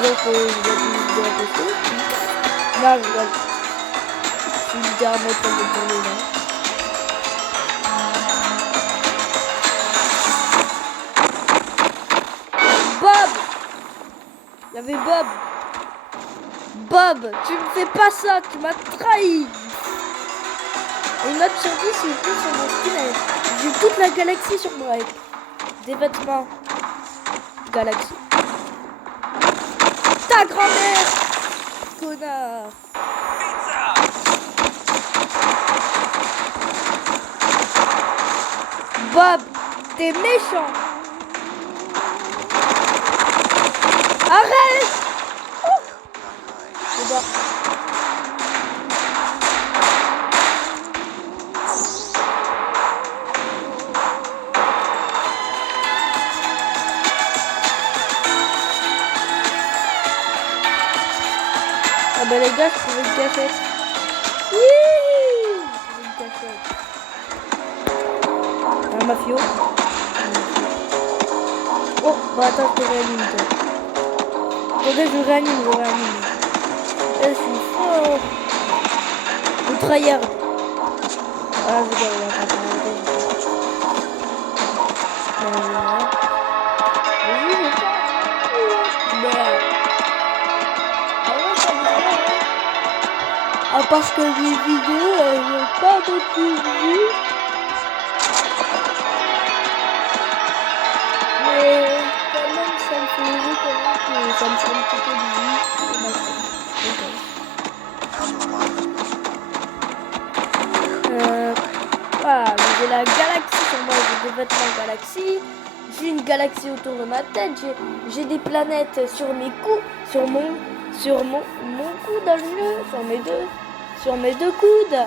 dire que je vais plus de la question. Là, je vais littéralement pas de tourner là. Bob! Il y avait Bob. Bob, tu me fais pas ça, tu m'as trahi. Et une note sur 10, s'il vous plaît, sur mon skin. J'ai toute la galaxie sur moi. Des vêtements. Galaxie. Ta grand-mère! Connard! Bob, t'es méchant! Arrête! Oh. C'est bon. Ah bah les gars, je trouvais une cachette. Oui, je trouvais une cachette. Un mafio. Oh, bah attends, je te réanime. Attendez, je réanime. Je suis fort. Le tryhard. Ah, je dois avoir pas parce que les vidéos, elles n'ont pas beaucoup de vues. Mais quand même, ça me fait rire quand même que ça me fait un petit peu de vues. Voilà, j'ai la galaxie sur moi, j'ai des vêtements galaxie. J'ai une galaxie autour de ma tête. J'ai des planètes sur mes coups, sur mon cou dans le jeu, sur mes deux coudes.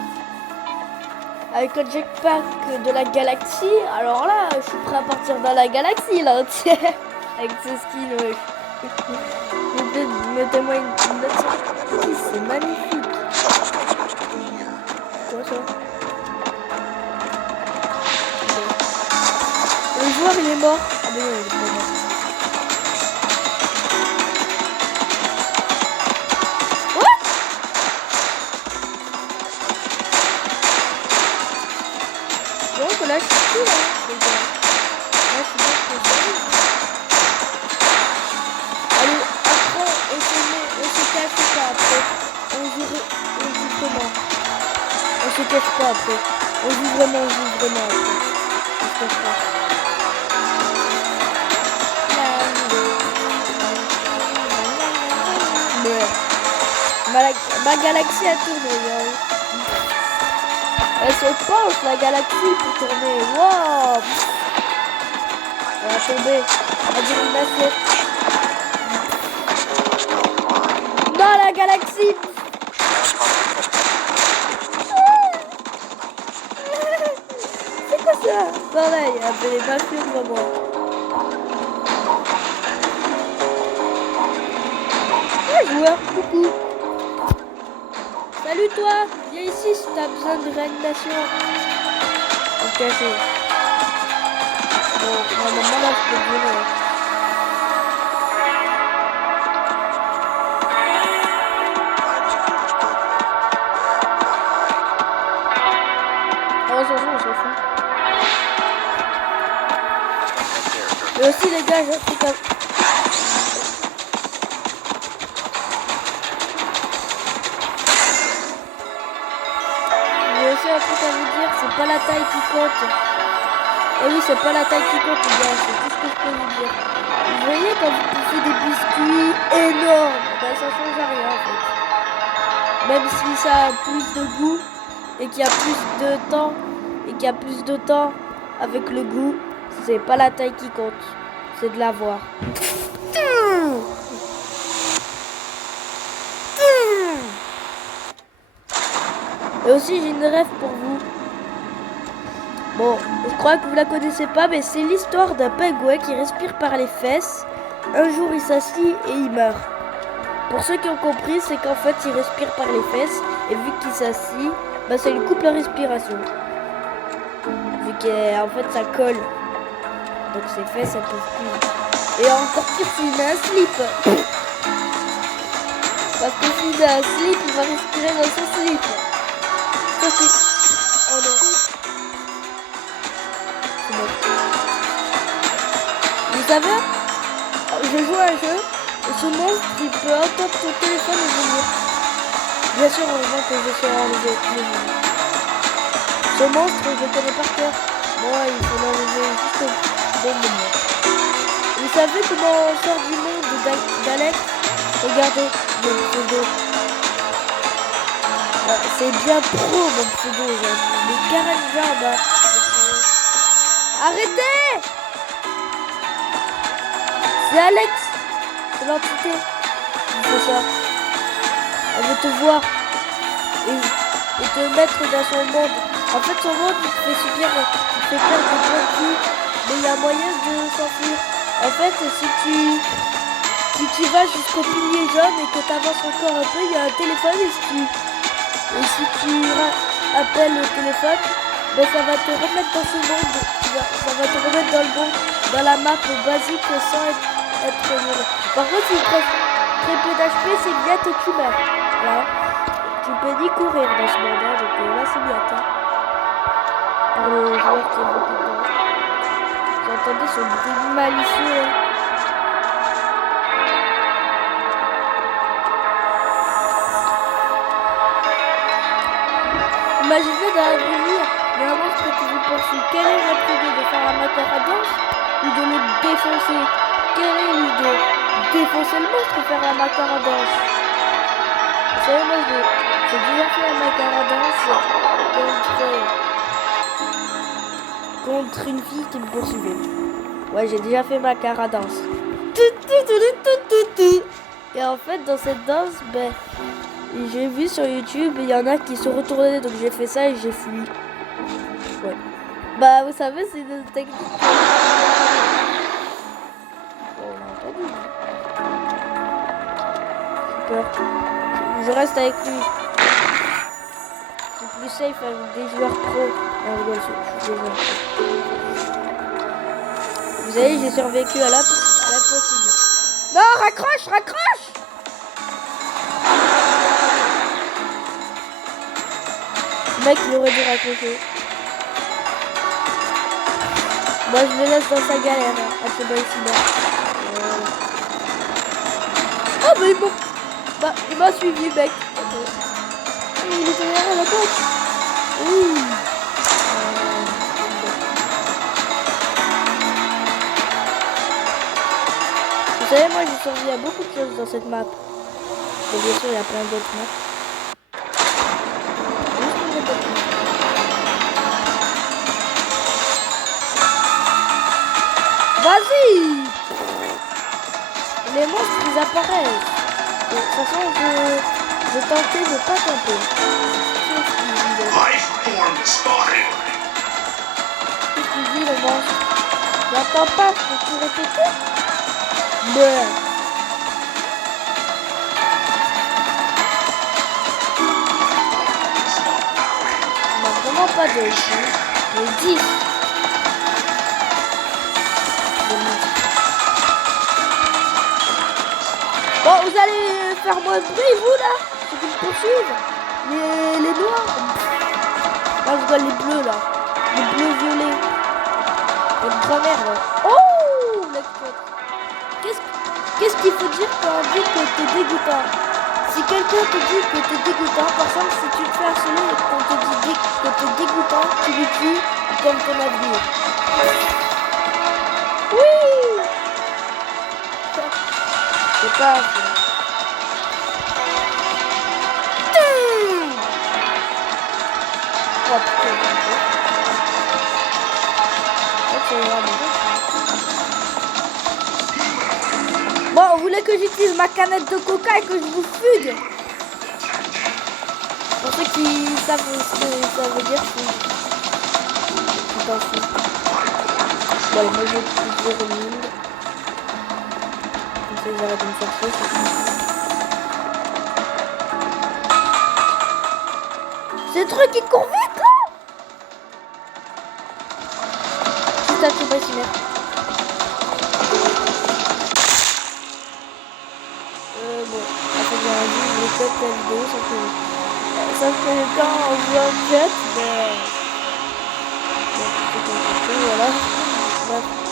Avec le jetpack de la galaxie. Alors là, je suis prêt à partir dans la galaxie là entière. Avec ce skin, ouais. Mettez-moi une note sur 10, c'est magnifique. Quoi ça? Le joueur il est mort. Ah mais non, il est pas mort. Donc là je suis cool hein, les gars. Là je suis bien cool. Allez, après on se cache pas après. On joue comment? On se cache pas après. On joue vraiment après. On se cache pas. Ma galaxie a tourné. Elle se penche la galaxie pour tourner. Wow! Elle va tomber. Elle va dire une assiette. Non, la galaxie! C'est quoi ça? Pareil, elle a fait les mafieux devant moi. Ouais, joueur, coucou. Salut toi, viens ici si t'as besoin de réanimation. Ok, c'est... Bon, normalement là je peux te venir. Oh, on s'en fout. Mais aussi les gars, j'ai un truc à... Un truc à vous dire, c'est pas la taille qui compte. Et oui, c'est pas la taille qui compte, les gars, c'est tout ce que je peux vous dire. Vous voyez, quand vous bouffez des biscuits énormes, ben ça change à rien en fait. Même si ça a plus de goût et qu'il y a plus de temps, avec le goût, c'est pas la taille qui compte, c'est de l'avoir. Et aussi j'ai une rêve pour vous. Bon, je crois que vous la connaissez pas, mais c'est l'histoire d'un pingouin qui respire par les fesses. Un jour il s'assit et il meurt. Pour ceux qui ont compris, c'est qu'en fait il respire par les fesses. Et vu qu'il s'assit, bah, ça lui coupe la respiration. Vu qu'en fait ça colle. Donc ses fesses elles peuvent plus. Et encore pire s'il met un slip. Parce que s'il a un slip, il va respirer dans son slip. Ça c'est... Oh non. C'est mort. Vous savez, je joue à un jeu et ce monstre il peut entendre ton téléphone et venir. Bien sûr, heureusement que je sais enlever le monde. Ce monstre, je le connais par cœur. Moi, il faut l'enlever juste au bon moment. Vous savez comment on sort du monde d'Alex? Regardez mon pseudo. C'est bien pro mon pseudo. Les carrés jambes. Arrêtez! C'est Alex. C'est l'entité. Il fait ça. Elle veut te voir. Et te mettre dans son monde. En fait, son monde, il te fait subir, il te fait perdre des points de vie, mais il y a moyen de s'enfuir. En fait, si tu vas jusqu'au pilier jaune et que tu avances encore un peu, il y a un téléphone et si tu appelles le téléphone, ben ça va te remettre dans ce monde. Ça va te remettre dans le monde, dans la map basique sans être mort. Par contre, si tu prends très peu d'HP, c'est bien que tu meurs. Voilà. Tu peux ni courir dans ce monde, hein, donc là c'est bien. Hein. Pour le joueur qui a beaucoup de temps. Vous entendez ce bruit malicieux. Imaginez dans la vraie vie, il y a un monstre qui vous poursuit. Quelle est votre idée? De faire la macaradance ou de le défoncer? Quelle est l'idée? Défoncer le monstre ou faire la macaradance? Vous savez, moi j'ai déjà fait la macaradance contre une fille qui me poursuivait. Ouais, j'ai déjà fait ma caradance. Et en fait, dans cette danse, ben, j'ai vu sur YouTube, il y en a qui se retournaient, donc j'ai fait ça et j'ai fui. Ouais. Bah, vous savez, c'est une technique. On a entendu. Super. Je reste avec lui. C'est plus safe avec des joueurs pro. Vous savez, j'ai survécu à la possible. Non, raccroche, raccroche! Le mec, il aurait dû raccrocher. Moi, je le laisse dans sa galère. À ce bas ici. Oh, mais il m'a suivi, mec. Il est derrière la tête. Vous savez, moi j'ai survécu à beaucoup de choses dans cette map. Et bien sûr, il y a plein d'autres maps. Vas-y! Les monstres, ils apparaissent. De toute façon, je tentais de pas camper. Qu'est-ce qu'il dit, le monstre? J'entends pas, peux-tu répéter? Ouais. On n'a vraiment pas de ici. Mais 10. Bon, vous allez faire moins de bruit, vous, là? Ceux qui me poursuivent. Les noirs. Là, je vois les bleus, là. Les bleus violets. Et une grand-mère, là. Oh, qu'est-ce qu'il faut dire quand on dit que t'es dégoûtant? Si quelqu'un te dit que t'es dégoûtant, par exemple, si tu te fais harceler et qu'on te dit que t'es dégoûtant, tu lui tues comme ton avenir. Oui! C'est pas... Oh putain. Bon, vous voulez que j'utilise ma canette de coca et que je vous fugue? Pour ceux qui savent ce que ça veut dire, fugue. Je t'en fous. Bon, moi je vais utiliser le mine. Comme ça, ils arrêtent de me chercher, c'est tout. Ces trucs qui courent vite, là! Juste à tout bas, c'est merde. Bon, ça fait bien un la vidéo, sauf que quand on joue en chat, ben, voilà. Bref.